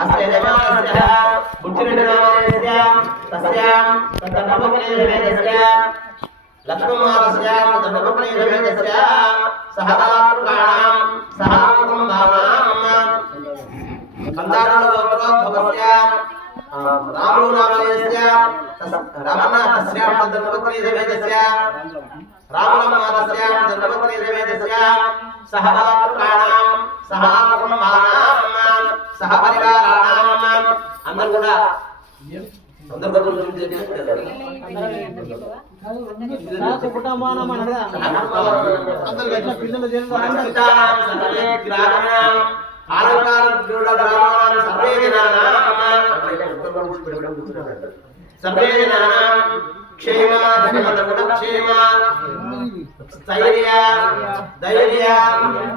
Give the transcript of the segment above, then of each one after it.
అస్య దేవాలస్య బుద్ధినిర్నామస్య తస్యాం తత్తపకనేదస్య లక్ష్మమాదస్యాం తత్తపకనేదస్య సహదాతృకాణాం సహాకుంభానాం సంతానగోత్రోద్భవస్య రాముడు నామయస్య రామనాథస్య తత్తపకనేదస్య రామనాథస్య తత్తపకనేదస్య సహదాతృకాణాం సహాకుంభానాం సహపరివారాణాం అందరూ కూడా సర్వే క్షేమ క్షేమ స్థైర్య ధైర్య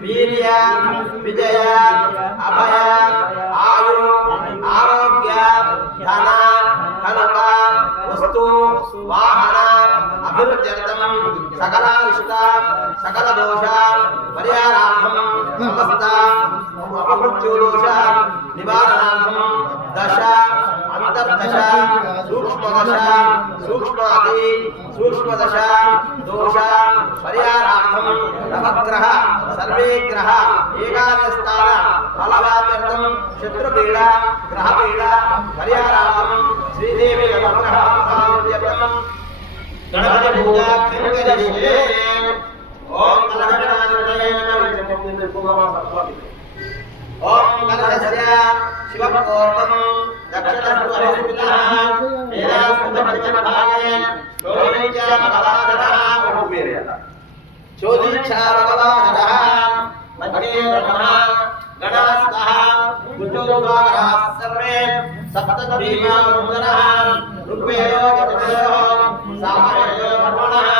వీర్య విజయ అభయ సకల దోష పరిహారార్థం సమస్త అపమృత్యుదోష నివారణార్థం దశ అంతర్దశ సూక్ష్మదశ సూక్ష్మాది సూక్ష్మదశ దోష పరిహారార్థం నవగ్రహ సర్వే గ్రహ ఏకాదస్థాన ఫలవాప్యర్థం శత్రుపీడ గ్రహపీడ పరిహారార్థం శ్రీదేవి నవగ్రహ సాధ్యర్థం గణపతి పూజా Om Ganesha, Shiva Om Namo Ganesha, Ganesha Ganesha,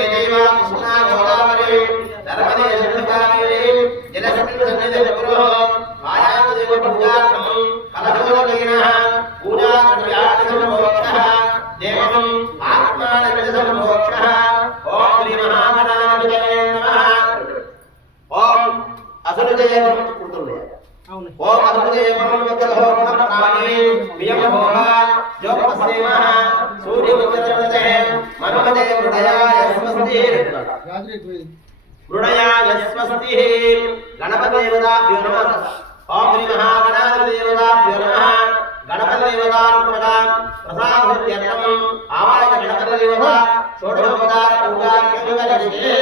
స్వస్తి హృదయాయ స్వస్తి గణపతిదేవతాభ్యో నమః ఓం శ్రీ మహాగణాధిపతిదేవతాభ్యో నమః గణపతిదేవతానుగ్రహం ప్రసాదత్యర్థం ఆవాయ గణపదేవత షోడశోపచార పూజా కింకరిష్యే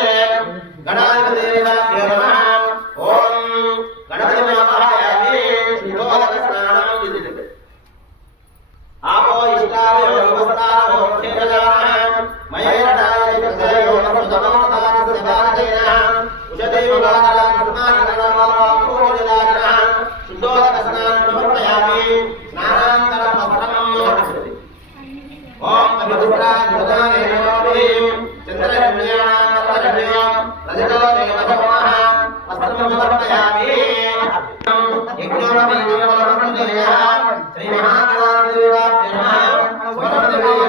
గణాధిపతిదేవతాభ్యో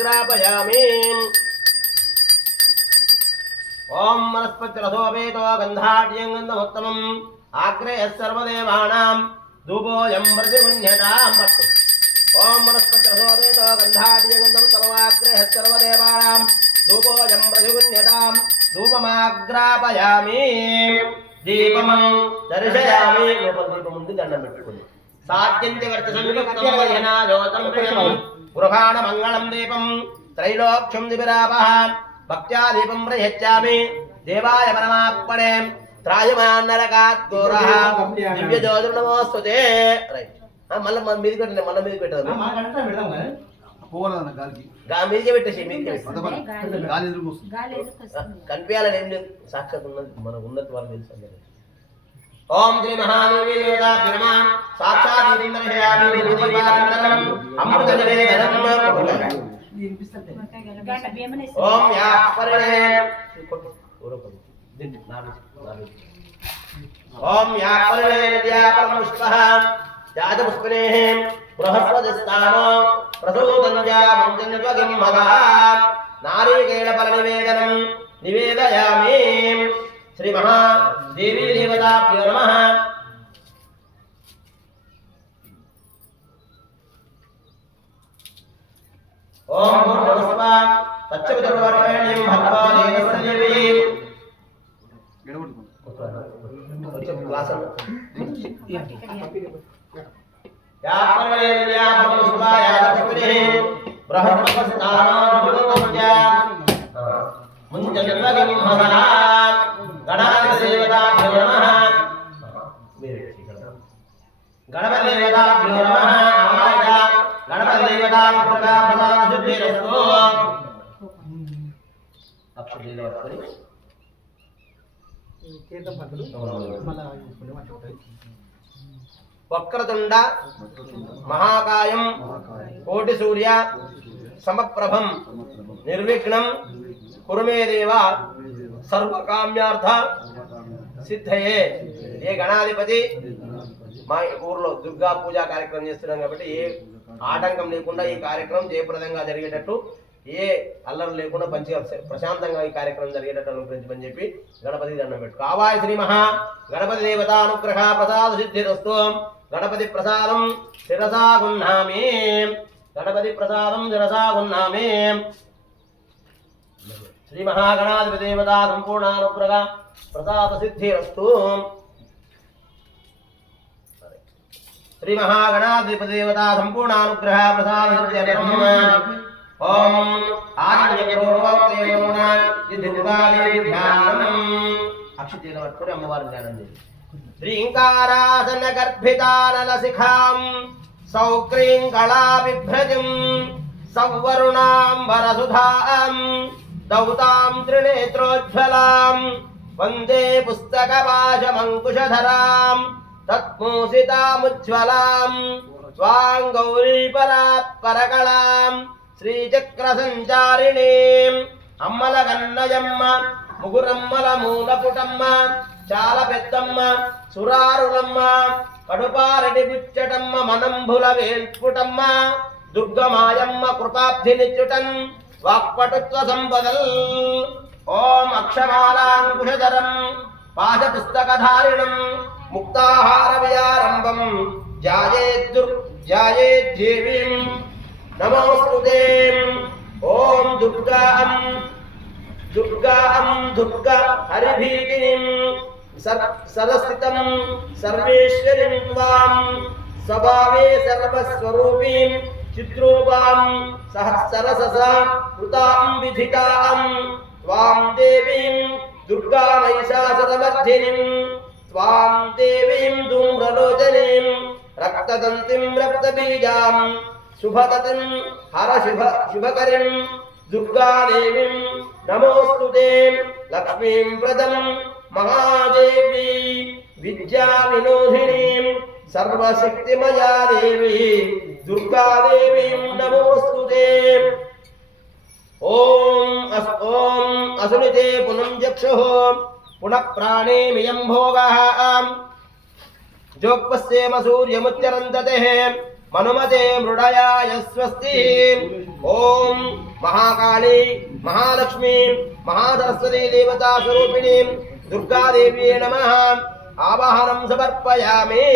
ధూపమాగ్రాపయామి ఓం వనస్పతిరథోపేతో గంధాఢ్యం గంధముత్తమం ఆగ్రేయ సర్వదేవానాం ధూపోయం ప్రతిగుణ్యతాం పట్టు ఓం వనస్పతిరథోపేతో గంధాఢ్యం గంధముత్తమం ఆగ్రేయ సర్వదేవానాం ధూపోయం ప్రతిగుణ్యతాం ధూపమాగ్రాపయామి దీపం దర్శయామి లోపల దీపం ముందు దండం పెట్టుకుంది సాధ్యంతి వర్త సంయుక్తం వయనాజోతం గృహాణ మంగళం దీపం త్రైలోక్ష్యం దివిరాపః. భక్త్యా దీపం ప్రయచ్చామి. దేవాయ పరమాత్మనే త్రాయమాన్నరకాత్ ఘోరః దివ్య జ్యోతిర్నమోస్తుతే రైట్. మళ్ళీ మన మీదకి పెట్టండి మళ్ళీ మీదకి పెట్టదు. పోవాలన్న గాలికి. గా మీదకి పెట్టేసి మీదకి పెట్టేసి. అంత గాలి ఎదురుకు వస్తుంది గాలి ఎదురుకొస్తుంది. కనిపించాలని ఏం లేదు. సాక్షాత్ ఉన్నది మన ఉన్నతి వాళ్ళు తెలుసు. ఓం శ్రీ మహాదేవి దేవతాభ్య నమః సాక్షాత్ దీపం దర్శయామి దీపానందనం అమృత నివేదనం గంట భీమనేసి. ఓం యా పరిణే ఓం యా పరిణే నద్యా పరమపుష్పః జాత పుష్పనేః బృహస్పతిస్థానో ప్రసూతంజా మంజన్వగిం మగా నారీకేణ ఫలనివేదనం. నివేదయామి. శ్రీ మహా దేవీ దేవతాభ్యో నమః ఓం భూర్భువస్వ తచ్చవితుర్వరేణ్యం భర్గో దేవस्य దేవీ గడబడుతుంది కొంచెం క్లాస్ పట్టుకొని వక్రతుండ మహాకాయం కోటి సూర్య సమప్రభం నిర్విఘ్నం కురుమే దేవ సర్వకామ్యార్థ సిద్ధయే. ఏ గణాధిపతి? మా ఊర్లో దుర్గా పూజ కార్యక్రమం చేస్తున్నాం కాబట్టి ఏ ఆటంకం లేకుండా ఈ కార్యక్రమం జయప్రదంగా జరిగేటట్టు ఏ అల్లరి లేకుండా మంచిగా ప్రశాంతంగా ఈ కార్యక్రమం జరిగేటట్టు అనుగ్రహించమని చెప్పి గణపతి దండం పెట్టు. కావాయ శ్రీ మహా గణపతి దేవతానుగ్రహ ప్రసాద సిద్ధిరస్తు. గణపతి ప్రసాదం శిరసా గున్నామి. గణపతి ప్రసాదం శిరసా గున్నామి. శ్రీ మహాగణాధిపతి దేవతా సంపూర్ణానుగ్రహ ప్రసాద సిద్ధిరస్తు. శ్రీ మహాగణాధిపతి దేవతా సంపూర్ణానుగ్రహ ప్రసాద సిద్ధ్యర్థం ఓం ఆదిత్యపూర్వోక్తేన అక్షతీల పట్టుకుని అమ్మవారి ధ్యానం చేయండి శ్రీంకారాసన గర్భితానల శిఖాం సౌక్రీంకళా బిభ్రజం సౌవరుణాం దౌతాం త్రినేత్రోజ్వలాం వందే పుస్తకపాశమంకుశధరాం తత్మూసితాముజ్వలాం స్వాం గౌరీపరాత్పరకళాం శ్రీచక్ర సంచారిణీ అమ్మల గన్నయమ్మ ముగురమ్మల మూలపుటమ్మ చాలా పెద్దమ్మ సురారులమ్మ కడుపారటి బుచ్చటమ్మ మనంభుల వేల్పుటమ్మ దుర్గమాయమ్మ కృపాబ్ధినిచ్యుటన్ వాక్పటుత్వ సంపదల్ ఓం అక్షమాలాంకుశధరం పాశపుస్తకధారిణం ముక్తాహార వియారంభం ధ్యాయేద్దుర్ జాయేద్దేవీం నమోస్తుతే ఓం దుర్గాం దుర్గాం దుర్గ హరిభీతిం సరస్థితం సర్వేశ్వరిం త్వాం స్వభావే సర్వస్వరూపీం చిద్రూపాం సహస్రసస కృతాం విధితాం త్వాం దేవీం దుర్గామైషాసరమర్ధినిం త్వాం దేవీం ధూమ్రలోచనీం రక్తదంతిం రక్తబీజాం शुभदतिम् हरशिभ शुभकरिम् दुर्गादेवीम् नमोऽस्तु ते लक्ष्मीम् व्रतम् महादेवी विद्याविनोदिनीम् सर्वशक्तिमया देवी दुर्गादेवीम् नमोऽस्तु ते। ॐ अस्, ॐ असुनिते पुनम् चक्षुः पुनः प्राणेमियम् भोगः। जोक्पस्येम सूर्यमुच्चरन्दते మనుమతే మృడయాయ స్వస్తి ఓం మహాకాళీ మహాలక్ష్మీ మహాసరస్వతీ దేవతా స్వరూపిణీ దుర్గాదేవ్యే నమ ఆవాహనం సమర్పయామి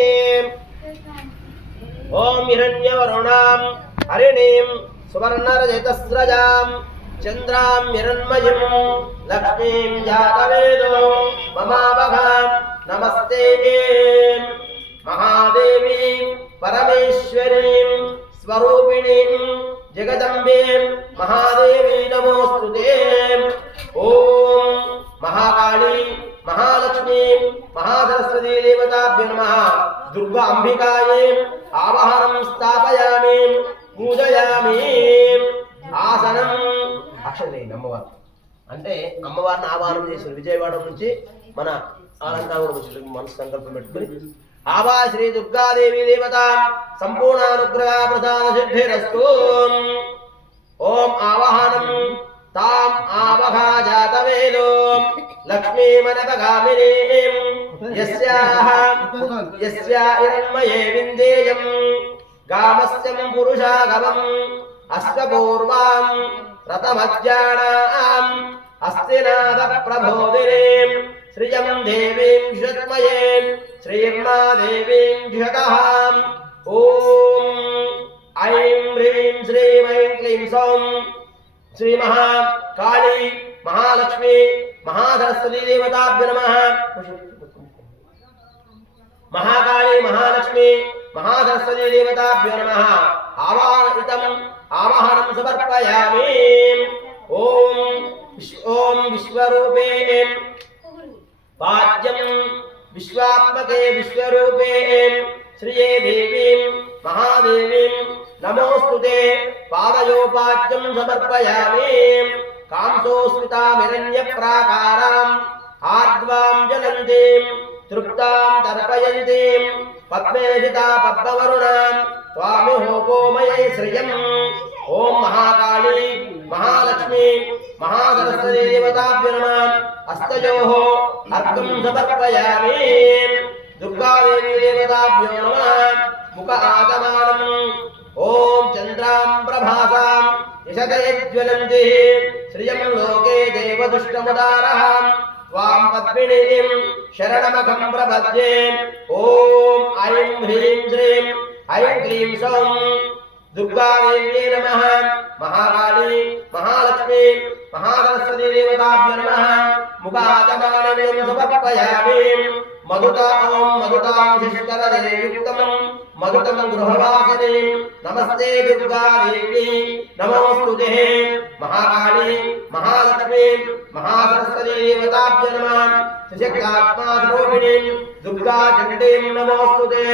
ఓం హిరణ్యవరుణాం హరిణీం సువర్ణరజతస్రజాం చంద్రాం హిరణ్మయం లక్ష్మీం జాతవేదో మమావఘాం నమస్తే మహాదేవీం పరమేశ్వరీం స్వరూపిణీం జగదంబేం మహాదేవీ నమోస్తు ఓం మహాకాళీ మహాలక్ష్మీ మహాసరస్వతీ దేవతాభ్య నమ. దుర్గా అంబికాయే ఆవహనం స్థాపయామి పూజయామి. ఆసనం. అక్షరేయండి అమ్మవారు. అంటే అమ్మవారిని ఆవాహనం చేసిన విజయవాడ నుంచి మన ఆనందావరం వచ్చి మనసు సంకల్పం పెట్టుకుని ఆవా శ్రీ దుర్గాదేవి దేవత సంపూర్ణానుగ్రహ ప్రసాద సిద్ధిరస్తు ఓం ఆవాహనం తాం ఆవహా జాతవేదో లక్ష్మీమనపగామినీం యస్యాః యస్యా హిరణ్మయే విందేయం. గామస్యం పురుషాగమం ప్రబోధినీం. శ్రియం దేవీం షట్మయేం శ్రీర్మా దేవీం ఝటః ఓం ఐం హ్రీం శ్రీం ఐం క్లీం సౌం శ్రీ మహా కాళీ మహాలక్ష్మి మహాసరస్వతీ దేవతాభ్య నమ మహాకాళీ మహాలక్ష్మి మహాసరస్వతీ దేవతాభ్యో నమ ఆవాహితం ఆవాహనం సమర్పయామి ఓం విశ్- ఓం విశ్వరూపే పాద్యం విశ్వాత్మకే విశ్వరూపే శ్రియే దేవీం మహాదేవీం నమోస్తుతే పాదయోపాద్యం సమర్పయామి కాంసోస్మితామిరణ్య ప్రాకారాం ఆద్వాం జలంతీం తృప్తాం తర్పయంతీం పద్మేషితా పద్మవరుణాం స్వామి హోపోమయై శ్రియం ఓం మహాకాళీ మహాలక్ష్మి మహాసరస్వతీ దేవతాభ్య నమ అస్తయోః అర్ఘం సమర్పయామి. దుర్గాదేవి దేవతాభ్యో నమ ముఖ ఆగమానం. ఓం చంద్రాం ప్రభాసాం యశకయజ్వలంతి శ్రియం లోకే దేవదుష్టముదారహాం త్వాం పద్మినీం శరణమఖం ప్రపద్యే. ఓం ఐం హ్రీం శ్రీం ఐం క్లీం సౌం దుర్గాదేవ్యే నమ మహాకాళీ మహాలక్ష్మి మహాసరస్వతీ దేవతాభ్య నమ ముఖాచమానవ్యం సమర్పయామి మధుత ఓం మధుతాం శిష్కరదేయుక్తం మధుతం గృహవాసిని. నమస్తే దుర్గాదేవి నమోస్తుతే మహాకాళీ మహాలక్ష్మి మహాసరస్వతీ దేవతాభ్య నమ శశక్తాత్మా స్వరూపిణి దుర్గా చండీం నమోస్తుతే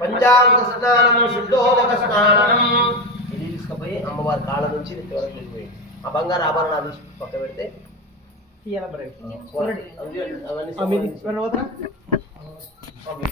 పంచామృత స్నానం శుద్ధోదక స్నానం ఇది తీసుకుపోయి అమ్మవారి కాళ్ళ నుంచి నెత్తి వరకు తీసుకుపోయి ఆ బంగారు ఆభరణాలు తీసి పక్క పెడితే అవన్నీ